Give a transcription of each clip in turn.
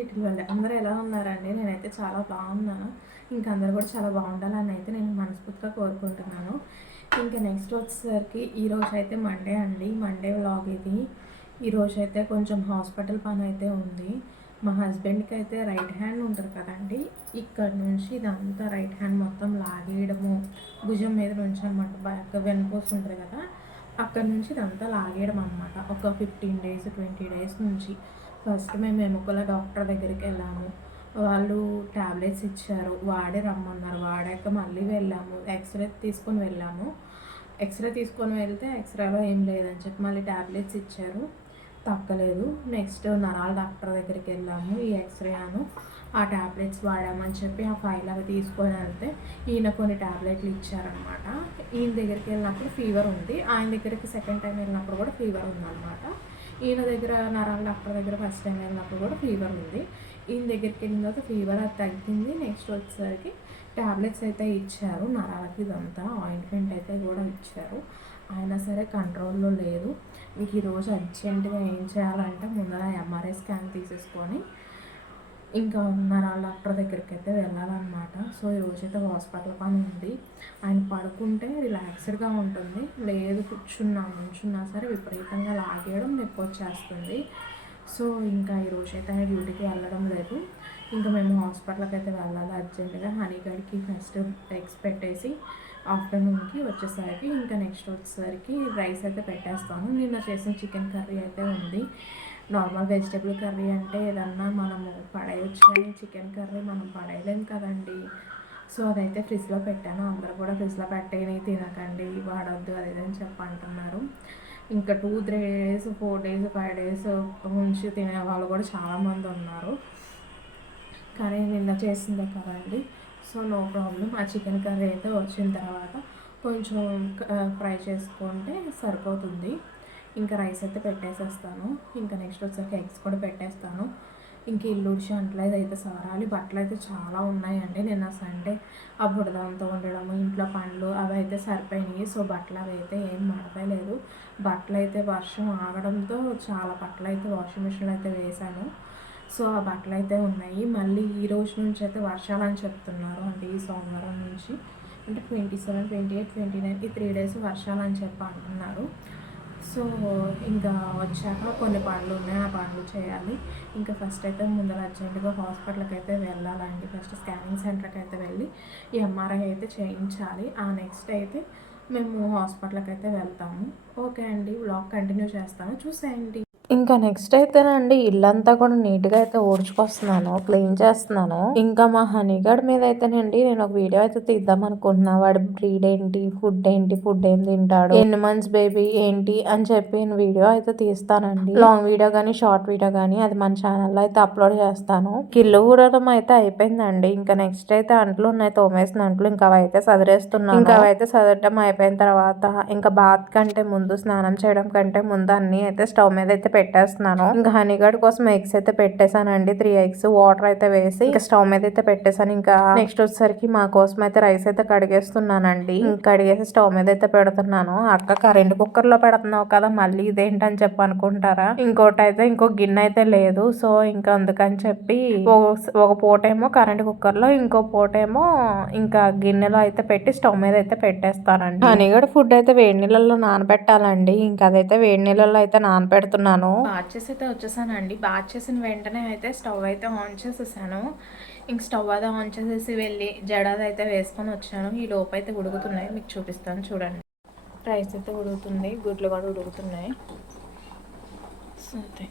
Little world అందరూ ఎలా ఉన్నారండి? నేనైతే చాలా బాగున్నాను. ఇంకా అందరూ కూడా చాలా బాగుండాలని అయితే నేను మనస్ఫూర్తిగా కోరుకుంటున్నాను. ఇంకా నెక్స్ట్ వచ్చేసరికి ఈరోజు అయితే మండే అండి. మండే వ్లాగ్ ఇది. ఈరోజు అయితే కొంచెం హాస్పిటల్ పని అయితే ఉంది. మా హస్బెండ్కి అయితే రైట్ హ్యాండ్ ఉంటుంది కదండి. ఇక్కడ నుంచి ఇదంతా రైట్ హ్యాండ్ మొత్తం లాగేయడము భుజం మీద నుంచి అనమాట బ్యాక్ వెనుకోసి ఉంటుంది కదా. అక్కడ నుంచి ఇదంతా లాగేయడం అనమాట ఒక ఫిఫ్టీన్ డేస్ ట్వంటీ డేస్ నుంచి. ఫస్ట్ మేము ఎముకల డాక్టర్ దగ్గరికి వెళ్ళాము. వాళ్ళు ట్యాబ్లెట్స్ ఇచ్చారు. వాడే రమ్మన్నారు. వాడాక మళ్ళీ వెళ్ళాము. ఎక్స్రే తీసుకొని వెళ్ళాము. ఎక్స్రే తీసుకొని వెళ్తే ఎక్స్రేలో ఏం లేదని చెప్పి మళ్ళీ ట్యాబ్లెట్స్ ఇచ్చారు. తగ్గలేదు. నెక్స్ట్ నరాల డాక్టర్ దగ్గరికి వెళ్ళాము. ఈ ఎక్స్రే అను ఆ ట్యాబ్లెట్స్ వాడామని చెప్పి ఆ ఫైల్ అవి తీసుకొని వెళ్తే ఈయన కొన్ని ట్యాబ్లెట్లు ఇచ్చారనమాట ఈయన దగ్గరికి వెళ్ళినప్పుడు ఫీవర్ ఉంది. ఆయన దగ్గరికి సెకండ్ టైం వెళ్ళినప్పుడు కూడా ఫీవర్ ఉందన్నమాట. ఈయన దగ్గర నరాల డాక్టర్ దగ్గర ఫస్ట్ టైం వెళ్ళినప్పుడు కూడా ఫీవర్ ఉంది. ఈయన దగ్గరికి వెళ్ళిన తర్వాత ఫీవర్ అది తగ్గింది. నెక్స్ట్ వచ్చేసరికి ట్యాబ్లెట్స్ అయితే ఇచ్చారు. నరాలకి ఇదంతా ఆయింట్మెంట్ అయితే కూడా ఇచ్చారు. అయినా సరే కంట్రోల్లో లేదు. మీకు ఈరోజు అర్జెంటుగా ఏం చేయాలంటే ముందర ఎంఆర్ఐ స్కాన్ తీసేసుకొని ఇంకా నరాల డాక్టర్ దగ్గరికి అయితే వెళ్ళాలన్నమాట. సో ఈరోజు అయితే హాస్పిటల్ పని ఉంది. ఆయన పడుకుంటే రిలాక్స్డ్గా ఉంటుంది. లేదు కూర్చున్నా నుంచున్నా సరే విపరీతంగా లాగేయడం నొప్పి వచ్చేస్తుంది. సో ఇంకా ఈరోజు అయితే ఆయన డ్యూటీకి వెళ్ళడం లేదు. ఇంకా మేము హాస్పిటల్కి అయితే వెళ్ళాలి. అర్జెంటుగా హనీగడ్కి ఫస్ట్ ఎగ్స్ పెట్టేసి ఆఫ్టర్నూన్కి వచ్చేసరికి ఇంకా నెక్స్ట్ వచ్చేసరికి రైస్ అయితే పెట్టేస్తాను. నిన్న చేసిన చికెన్ కర్రీ అయితే ఉంది. నార్మల్ వెజిటేబుల్ కర్రీ అంటే ఏదన్నా మనము పడేయచ్చు కానీ చికెన్ కర్రీ మనం పడేయలేం కదండి. సో అదైతే ఫ్రిడ్జ్లో పెట్టాను. అందరూ కూడా ఫ్రిడ్జ్లో పెట్టేని తినకండి వాడొద్దు అది చెప్పంటున్నారు ఇంకా two three days four days five days ఉంచి తినే వాళ్ళు కూడా చాలామంది ఉన్నారు. కానీ నిన్న చేసిందే కదండి. సో నో ప్రాబ్లం ఆ చికెన్ కర్రీ అయితే వచ్చిన తర్వాత కొంచెం ఫ్రై చేసుకుంటే సరిపోతుంది. ఇంకా రైస్ అయితే పెట్టేసేస్తాను. ఇంకా నెక్స్ట్ వచ్చేసరికి ఎగ్స్ కూడా పెట్టేస్తాను. ఇంక ఇల్లు ఉడిచి అయితే సారాలి బట్టలు అయితే చాలా ఉన్నాయండి. నిన్న సండే ఆ బుడదంతా ఉండడము ఇంట్లో పండ్లు అవి అయితే సరిపోయినాయి. సో బట్టలు అవి అయితే ఏం మడపలేదు బట్టలు అయితే వర్షం ఆగడంతో చాలా బట్టలు అయితే వాషింగ్ మిషన్లో అయితే వేశాను. సో ఆ బట్టలు అయితే ఉన్నాయి. మళ్ళీ ఈ రోజు నుంచి అయితే వర్షాలు అని చెప్తున్నారు అంటే ఈ సోమవారం నుంచి. అంటే twenty seven twenty eight twenty nine ఈ త్రీ డేస్ వర్షాలు అని చెప్పి అంటున్నారు. సో ఇంకా వచ్చాక కొన్ని పనులు ఉన్నాయి. ఆ పనులు చేయాలి. ఇంకా ఫస్ట్ అయితే ముందర అర్జెంటుగా హాస్పిటల్కి అయితే వెళ్ళాలండి ఫస్ట్ స్కానింగ్ సెంటర్కి అయితే వెళ్ళి ఎంఆర్ఐ అయితే చేయించాలి. ఆ నెక్స్ట్ అయితే మేము హాస్పిటల్కి అయితే వెళ్తాము. ఓకే అండి. బ్లాగ్ కంటిన్యూ చేస్తాను. చూసేయండి. ఇంకా నెక్స్ట్ అయితేనండి ఇల్లంతా కూడా నీట్గా అయితే ఊడ్చుకొస్తున్నాను క్లీన్ చేస్తున్నాను. ఇంకా మా హనీగడ్ మీద అయితేనండి నేను ఒక వీడియో అయితే తీద్దాం అనుకుంటున్నా. వాడి బ్రీడ్ ఏంటి ఫుడ్ ఏంటి ఫుడ్ ఏం తింటాడు ఎన్ని మంత్స్ బేబీ ఏంటి అని చెప్పి నేను వీడియో అయితే తీస్తానండి. లాంగ్ వీడియో కానీ షార్ట్ వీడియో కానీ అది మన ఛానల్లో అయితే అప్లోడ్ చేస్తాను. కిల్లు ఊడడం అయితే అయిపోయిందండి. ఇంకా నెక్స్ట్ అయితే అంట్లు ఉన్నాయి తోమేసిన అంట్లు ఇంకా అవి అయితే సదిరేస్తున్నాను. ఇంకా అవి అయితే సదరటం అయిపోయిన తర్వాత ఇంకా బాత్ కంటే ముందు స్నానం చేయడం కంటే ముందు అన్ని అయితే స్టవ్ మీద అయితే పెట్టేస్తున్నాను. ఇంకా హనీగడ్ కోసం ఎగ్స్ అయితే పెట్టేశానండి. త్రీ ఎగ్స్ వాటర్ అయితే వేసి ఇంకా స్టవ్ మీద అయితే పెట్టేశాను. ఇంకా నెక్స్ట్ వచ్చేసరికి మా కోసం అయితే రైస్ అయితే కడిగేస్తున్నానండి. ఇంకా కడిగేసి స్టవ్ మీద అయితే పెడుతున్నాను. అక్క కరెంట్ కుక్కర్లో పెడుతున్నావు కదా మళ్ళీ ఇదేంటని చెప్పి అనుకుంటారా? ఇంకోటి అయితే ఇంకో గిన్నె అయితే లేదు. సో ఇంకా అందుకని చెప్పి ఒక- ఒక పూట ఏమో కరెంట్ కుక్కర్లో ఇంకో పూట ఏమో ఇంకా గిన్నెలో అయితే పెట్టి స్టవ్ మీద అయితే పెట్టేస్తానండి. హనీగడ్ ఫుడ్ అయితే వేడి నీళ్ళలో నానబెట్టాలండి. ఇంకా అదైతే వేడి నీళ్ళలో అయితే నానబెడుతున్నాను. బాత్ చేసి అయితే వచ్చేసానండి. బాత్ చేసిన వెంటనే అయితే స్టవ్ అయితే ఆన్ చేసేసాను. ఇంక స్టవ్ అయితే ఆన్ చేసేసి వెళ్ళి జడది అయితే వేసుకొని వచ్చాను. ఈ లోపు అయితే ఉడుకుతున్నాయి. మీకు చూపిస్తాను చూడండి. రైస్ అయితే ఉడుకుతుంది. గుడ్లు కూడా ఉడుకుతున్నాయి. అంతే.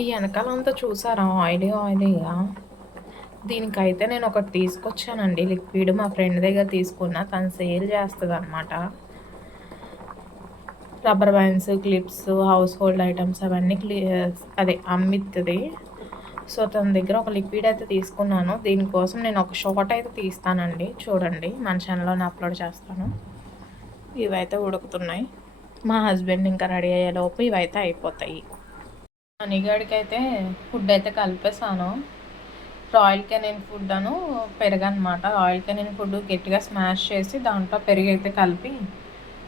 ఈ వెనకాలంతా చూసారా? ఆయిలీ ఆయిలీగా. దీనికైతే నేను ఒకటి తీసుకొచ్చానండి. లిక్విడ్ మా ఫ్రెండ్ దగ్గర తీసుకున్న. తను సేల్ చేస్తుంది అనమాట rubber bands clips household items అవన్నీ క్లీ అదే అమ్మిస్తుంది సో తన దగ్గర ఒక లిక్విడ్ అయితే తీసుకున్నాను. దీనికోసం నేను ఒక షార్ట్ అయితే తీస్తానండి. చూడండి మన ఛానల్లోనే అప్లోడ్ చేస్తాను. ఇవైతే ఉడుకుతున్నాయి. మా హస్బెండ్ ఇంకా రెడీ అయ్యేలోపు ఇవైతే అయిపోతాయి. హనీగడికి అయితే ఫుడ్ అయితే కలిపేసాను రాయల్ కెనిన్ ఫుడ్ అను పెరుగు అనమాట రాయల్ కెనిన్ ఫుడ్ గట్టిగా స్మాష్ చేసి దాంట్లో పెరుగు అయితే కలిపి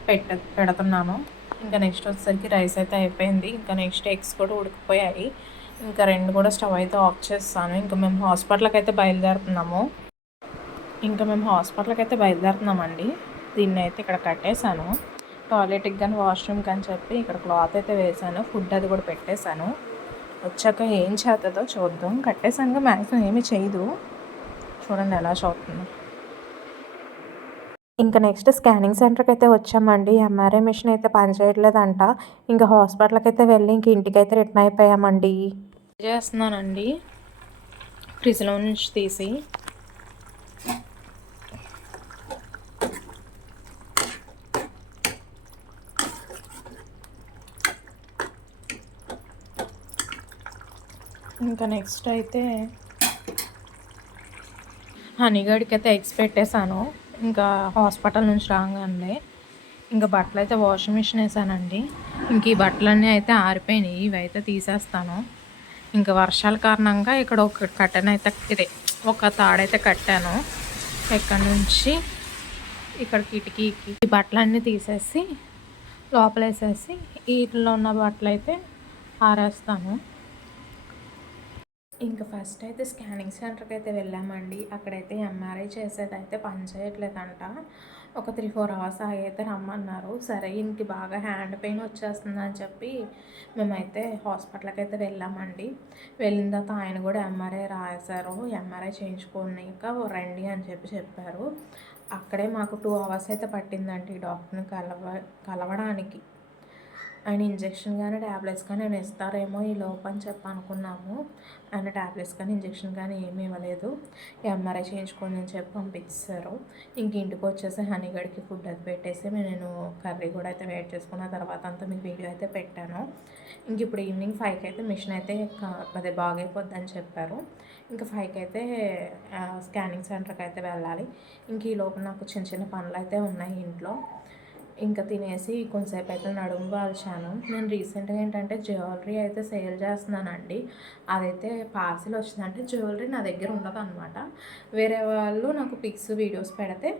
పెట్ట పెడుతున్నాను. ఇంకా నెక్స్ట్ వచ్చేసరికి రైస్ అయితే అయిపోయింది. ఇంకా నెక్స్ట్ ఎగ్స్ కూడా ఉడికిపోయాయి. ఇంకా రెండు కూడా స్టవ్ అయితే ఆఫ్ చేస్తాను. ఇంకా మేము హాస్పిటల్కి అయితే బయలుదేరుతున్నాము. ఇంకా మేము హాస్పిటల్కి అయితే బయలుదేరుతున్నామండి. దీన్ని అయితే ఇక్కడ కట్టేశాను. టాయిలెట్కి కానీ వాష్రూమ్కి అని చెప్పి ఇక్కడ క్లాత్ అయితే వేసాను ఫుడ్ అది కూడా పెట్టేశాను. వచ్చాక ఏం చేస్తుందో చూద్దాం. కట్టేశానుగా మ్యాక్సిమం ఏమీ చేయదు. చూడండి ఎలా చూస్తుందో ఇంకా నెక్స్ట్ స్కానింగ్ సెంటర్కి అయితే వచ్చామండి ఎంఆర్ఐ మిషన్ అయితే పనిచేయట్లేదంట ఇంకా హాస్పిటల్కి అయితే వెళ్ళి ఇంక ఇంటికి అయితే రిటర్న్ అయిపోయామండి. చేస్తున్నానండి. ఫ్రిడ్జ్లో నుంచి తీసి. ఇంకా నెక్స్ట్ అయితే హనీగడికి అయితే ఎగ్స్ పెట్టేశాను. ఇంకా హాస్పిటల్ నుంచి రాగానే ఇంకా బట్టలు అయితే వాషింగ్ మిషన్ వేసానండి. ఇంక ఈ బట్టలన్నీ అయితే ఆరిపోయినాయి. ఇవి అయితే తీసేస్తాను. ఇంకా వర్షాల కారణంగా ఇక్కడ ఒక కట్టెన్ అయితే ఇదే ఒక తాడైతే కట్టాను. ఇక్కడ నుంచి ఇక్కడ కిటికీకి ఈ బట్టలన్నీ తీసేసి లోపల వేసేసి వీటిలో ఉన్న బట్టలు అయితే ఆరేస్తాను. ఇంకా ఫస్ట్ అయితే స్కానింగ్ సెంటర్కి అయితే వెళ్ళామండి. అక్కడైతే ఎంఆర్ఐ చేసేది అయితే పని ఒక త్రీ ఫోర్ అవర్స్ ఆగైతే రమ్మన్నారు. సరే ఇంక బాగా హ్యాండ్ పెయిన్ వచ్చేస్తుంది అని చెప్పి మేమైతే హాస్పిటల్కి అయితే వెళ్ళామండి. వెళ్ళిన తర్వాత ఆయన కూడా ఎంఆర్ఐ రాశారు. ఎంఆర్ఐ చేయించుకున్నాక రండి అని చెప్పి చెప్పారు. అక్కడే మాకు టూ అవర్స్ అయితే పట్టిందండి డాక్టర్ని కలవ కలవడానికి. ఆయన ఇంజెక్షన్ కానీ ట్యాబ్లెట్స్ కానీ ఏమైనా ఇస్తారేమో ఈ లోపు అని చెప్పి అనుకున్నాము ఆయన ట్యాబ్లెట్స్ కానీ ఇంజెక్షన్ కానీ ఏమీ ఇవ్వలేదు. ఎంఆర్ఐ చేయించుకొని అని చెప్పి పంపించారు ఇంక ఇంటికి వచ్చేసి హనీగడికి ఫుడ్ అది పెట్టేసి నేను కర్రీ కూడా అయితే వెయిట్ చేసుకున్న తర్వాత అంతా మీకు వీడియో అయితే పెట్టాను. ఇంక ఇప్పుడు ఈవినింగ్ ఫైవ్కి అయితే మిషన్ అయితే అదే బాగైపోద్ది అని చెప్పారు. ఇంకా ఫైవ్కి అయితే స్కానింగ్ సెంటర్కి అయితే వెళ్ళాలి. ఇంక ఈ లోపు నాకు చిన్న చిన్న పనులు అయితే ఉన్నాయి ఇంట్లో. ఇంకా తినేసి కొంతసేపు అయితే నడుము వాల్చాను నేను రీసెంట్గా ఏంటంటే జ్యువెలరీ అయితే సేల్ చేస్తున్నానండి. అదైతే పార్సిల్ వచ్చిందంటే జ్యువెలరీ నా దగ్గర ఉండదు అనమాట వేరే వాళ్ళు నాకు పిక్స్ వీడియోస్ పెడితే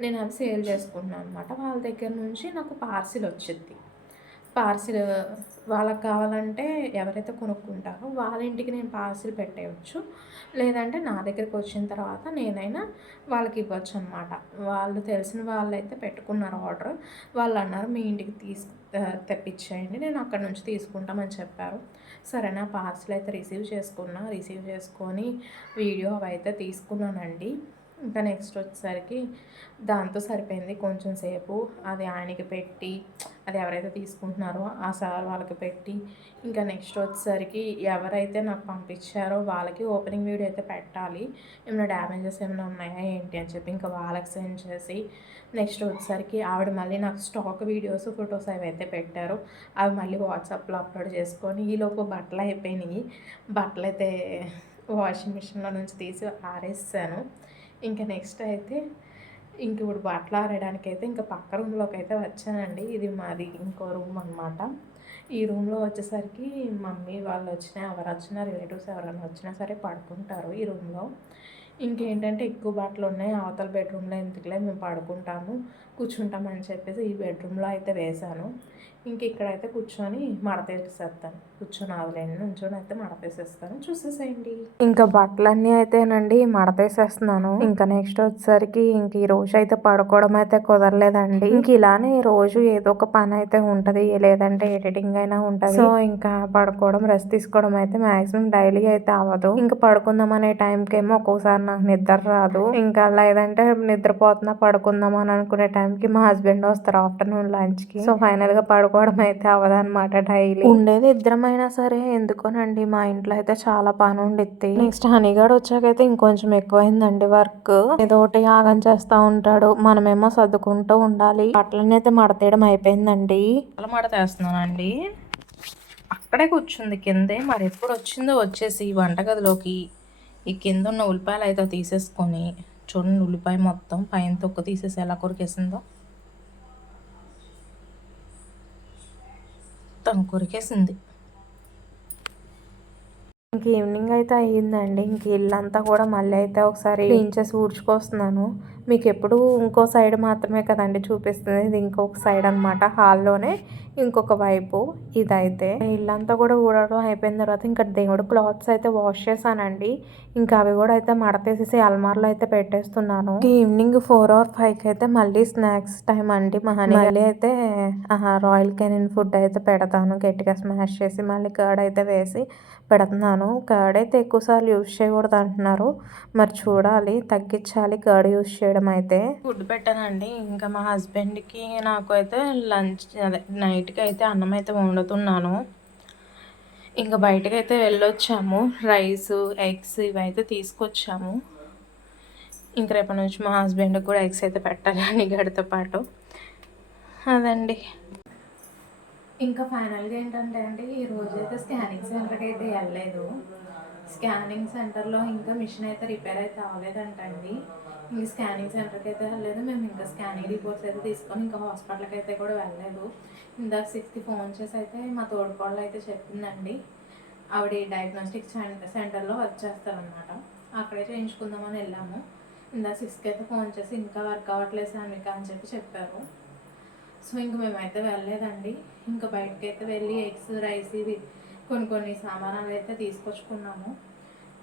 నేను అవి సేల్ చేసుకుంటున్నాను అనమాట వాళ్ళ దగ్గర నుంచి నాకు పార్సిల్ వచ్చింది. పార్సిల్ వాళ్ళకి కావాలంటే ఎవరైతే కొనుక్కుంటారో వాళ్ళ ఇంటికి నేను పార్సిల్ పెట్టేయచ్చు. లేదంటే నా దగ్గరికి వచ్చిన తర్వాత నేనైనా వాళ్ళకి ఇవ్వచ్చు అనమాట వాళ్ళు తెలిసిన వాళ్ళు అయితే పెట్టుకున్నారు ఆర్డర్. వాళ్ళు అన్నారు మీ ఇంటికి తీసు తెప్పించేయండి నేను అక్కడ నుంచి తీసుకుంటామని చెప్పారు. సరే నా పార్సిల్ అయితే రిసీవ్ చేసుకున్నా. రిసీవ్ చేసుకొని వీడియో అవి అయితే తీసుకున్నానండి. ఇంకా నెక్స్ట్ వచ్చేసరికి దాంతో సరిపోయింది. కొంచెం సేపు అది ఆయనకి పెట్టి అది ఎవరైతే తీసుకుంటున్నారో ఆ సార్ వాళ్ళకి పెట్టి ఇంకా నెక్స్ట్ వచ్చేసరికి ఎవరైతే నాకు పంపించారో వాళ్ళకి ఓపెనింగ్ వీడియో అయితే పెట్టాలి. ఏమైనా డ్యామేజెస్ ఏమైనా ఉన్నాయా ఏంటి అని చెప్పి ఇంకా వాళ్ళకి సెండ్ చేసి నెక్స్ట్ వచ్చేసరికి ఆవిడ మళ్ళీ నాకు స్టాక్ వీడియోస్ ఫొటోస్ అవి అయితే పెట్టారు. అవి మళ్ళీ వాట్సాప్లో అప్లోడ్ చేసుకొని ఈలోపు బట్టలు అయిపోయినాయి. బట్టలు అయితే వాషింగ్ మిషన్లో నుంచి తీసి ఆరేసాను. ఇంకా నెక్స్ట్ అయితే ఇంక ఇప్పుడు బట్టలు ఆరడానికి అయితే ఇంకా పక్క రూమ్లోకి అయితే వచ్చానండి. ఇది మాది ఇంకో రూమ్ అనమాట ఈ రూమ్లో వచ్చేసరికి మమ్మీ వాళ్ళు వచ్చినా ఎవరు వచ్చినా రిలేటివ్స్ ఎవరైనా వచ్చినా సరే పడుకుంటారు ఈ రూమ్లో ఇంకేంటంటే ఎక్కువ బట్టలు ఉన్నాయి అవతల బెడ్రూమ్లో ఎందుకులే మేము పడుకుంటాము కూర్చుంటామని చెప్పేసి ఈ బెడ్రూమ్లో అయితే వేశాను. ఇంక ఇక్కడైతే కూర్చొని మడతేసేస్తాను. కూర్చొని ఆవులేండి నుంచొని అయితే మడతేసేస్తాను. చూసేసేయండి. ఇంకా బట్టలన్నీ అయితేనండి మడతేసేస్తున్నాను. ఇంకా నెక్స్ట్ వచ్చేసరికి ఇంక ఈ రోజు అయితే పడుకోవడం అయితే కుదరలేదండి. ఇంక ఇలానే రోజు ఏదో ఒక పని అయితే ఉంటది. లేదంటే ఎడిటింగ్ అయినా ఉంటది. సో ఇంకా పడుకోవడం రెస్ట్ తీసుకోవడం అయితే మాక్సిమం డైలీ అయితే అవ్వదు. ఇంకా పడుకుందాం అనే టైంకి ఏమో ఒక్కోసారి నాకు నిద్ర రాదు. ఇంకా లేదంటే నిద్రపోతున్నా పడుకుందాం అని అనుకునే టైంకి మా హస్బెండ్ వస్తారు ఆఫ్టర్నూన్ లంచ్కి సో ఫైనల్గా పడుకోవడం అయితే అవ్వదన్నమాట డైలీ. ఉండేది ఇద్దరమైనా సరే ఎందుకోనండి? మా ఇంట్లో అయితే చాలా పని ఉండిద్ది. నెక్స్ట్ హనీగాడు వచ్చాకైతే ఇంకొంచెం ఎక్కువైందండి వర్క్. ఏదో ఒకటి ఆగం చేస్తా ఉంటాడు. మనమేమో సర్దుకుంటూ ఉండాలి. బట్టలన్నీ అయితే మడతేయడం అయిపోయిందండి. అలా మడతేస్తున్నానండి అక్కడే కూర్చుంది. కిందే మరి ఎప్పుడు వచ్చిందో వచ్చేసి వంటగదిలోకి ఈ కింద ఉన్న ఉల్లిపాయలు అయితే తీసేసుకొని చూడండి ఉల్లిపాయ మొత్తం పైన తొక్క తీసేసి ఎలా కొరికేసిందో. తను కొరికేసింది. ఇంక ఈవినింగ్ అయితే అయ్యిందండి. ఇంక ఇల్లంతా కూడా మళ్ళీ అయితే ఒకసారి క్లీన్ చేసి ఊడ్చుకొస్తున్నాను. మీకు ఎప్పుడు ఇంకో సైడ్ మాత్రమే కదండి చూపిస్తుంది. ఇది ఇంకొక సైడ్ అనమాట హాల్లోనే ఇంకొక వైపు ఇదైతే. ఇల్లంతా కూడా ఊడడం అయిపోయిన తర్వాత ఇంకా దేవుడు క్లాత్స్ అయితే వాష్ చేశానండి. ఇంకా అవి కూడా అయితే మడతేసేసి అల్మార్లో అయితే పెట్టేస్తున్నాను. ఈవినింగ్ ఫోర్ ఆర్ ఫైవ్కి అయితే మళ్ళీ స్నాక్స్ టైం అండి. మళ్ళీ? అయితే రాయల్ కెనిన్ ఫుడ్ అయితే పెడతాను. గట్టిగా స్మాష్ చేసి మళ్ళీ కర్డ్ అయితే వేసి పెడుతున్నాను. కర్డ్ అయితే ఎక్కువసార్లు యూజ్ చేయకూడదు అంటున్నారు. మరి చూడాలి తగ్గించాలి కర్డ్ యూజ్ చేయడం. అయితే? ఫుడ్ పెట్టానండి. ఇంకా మా హస్బెండ్కి నాకు అయితే లంచ్ అదే నైట్కి అయితే అన్నం అయితే వండుతున్నాను. ఇంకా బయటకు అయితే వెళ్ళొచ్చాము. రైస్ ఎగ్స్ ఇవైతే తీసుకొచ్చాము. ఇంక రేపటి నుంచి మా హస్బెండ్కి కూడా ఎగ్స్ అయితే పెట్టాలి అని గడితో పాటు. అదండి. ఇంకా ఫైనల్గా ఏంటంటే అండి ఈ రోజు అయితే స్కానింగ్ సెంటర్కి అయితే వెళ్ళలేదు. స్కానింగ్ సెంటర్లో ఇంకా మిషన్ అయితే రిపేర్ అయితే అవ్వలేదంటండి. ఈ స్కానింగ్ సెంటర్కి అయితే వెళ్ళలేదు. మేము ఇంకా స్కానింగ్ రిపోర్ట్స్ అయితే తీసుకొని ఇంకా హాస్పిటల్కి అయితే కూడా వెళ్ళలేదు. ఇందాక సిక్స్కి ఫోన్ చేసి అయితే మా తోడుకోళ్ళు అయితే చెప్పిందండి. ఆవిడ డయాగ్నోస్టిక్ సెంటర్లో వర్క్ చేస్తారనమాట అక్కడే చేయించుకుందామని వెళ్ళాము. ఇందాక సిక్స్కి అయితే ఫోన్ చేసి ఇంకా వర్క్ అవ్వట్లేదు సామిక అని చెప్పి చెప్పారు. సో ఇంక మేమైతే వెళ్ళలేదండి. ఇంకా బయటకి అయితే వెళ్ళి ఎగ్స్ రైస్ ఇవి కొన్ని కొన్ని సామానాలు అయితే తీసుకొచ్చుకున్నాము.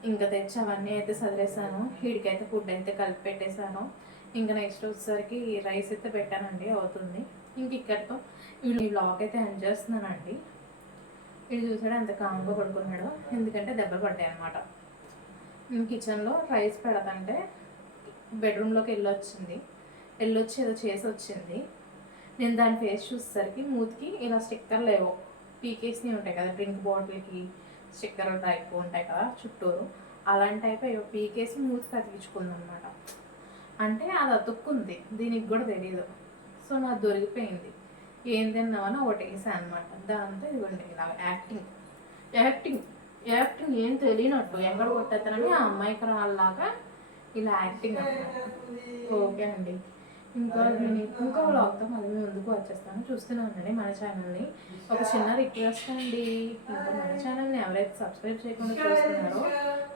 ఇంకా తెచ్చి అవన్నీ అయితే సదిరేసాను. వీడికైతే ఫుడ్ అయితే కలిపి పెట్టేశాను. ఇంకా నెక్స్ట్ వచ్చేసరికి రైస్ అయితే పెట్టానండి అవుతుంది. ఇంక ఇక్కడితో వీళ్ళు ఈ బ్లాగ్ అయితే ఎండ్ చేస్తున్నానండి. వీడు చూసాడు ఎంత కామ్గా పడుకున్నాడు. ఎందుకంటే దెబ్బ పడ్డాయి అనమాట కిచెన్లో రైస్ పెడతంటే బెడ్రూమ్లోకి వెళ్ళొచ్చింది. వెళ్ళొచ్చి ఏదో చేసి వచ్చింది. నేను దాని ఫేస్ చూసేసరికి మూతికి ఇలా స్టిక్కర్ లేవు. పీకేసినవి ఉంటాయి కదా డ్రింక్ బాటిల్కి స్టిక్కర్ టైప్ ఉంటాయి కదా చుట్టూరు. అలాంటి టైప్ పీకేసి మూసి కతికించుకుంది అనమాట అంటే అది అతుక్కుంది. దీనికి కూడా తెలియదు సో నాకు దొరికిపోయింది. ఏం తిన్నామని ఒకటి వేసాను అనమాట దాంతో ఇదిగోండి ఇలా యాక్టింగ్. యాక్టింగ్. యాక్టింగ్ ఏం తెలియనట్టు. ఎక్కడ కొట్టేస్తానని ఆ అమ్మాయికి రాళ్ళలాగా ఇలా యాక్టింగ్ ఓకే అండి. ఇంకా నేను ఇంకో వ్లాగ్తో మళ్ళీ మీ ముందుకు వచ్చేస్తాను. చూస్తూనే ఉండండి మన ఛానల్ని. ఒక చిన్న రిక్వెస్ట్ అండి ఇంకా మన ఛానల్ని ఎవరైతే సబ్స్క్రైబ్ చేయకుండా చూస్తున్నారో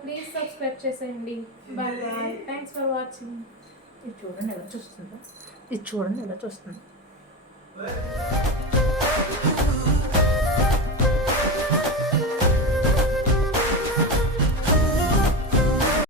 ప్లీజ్ సబ్స్క్రైబ్ చేసేయండి. Bye bye thanks for watching ఇది చూడండి ఎలా చూస్తుందో. ఇది చూడండి ఎలా చూస్తుందో.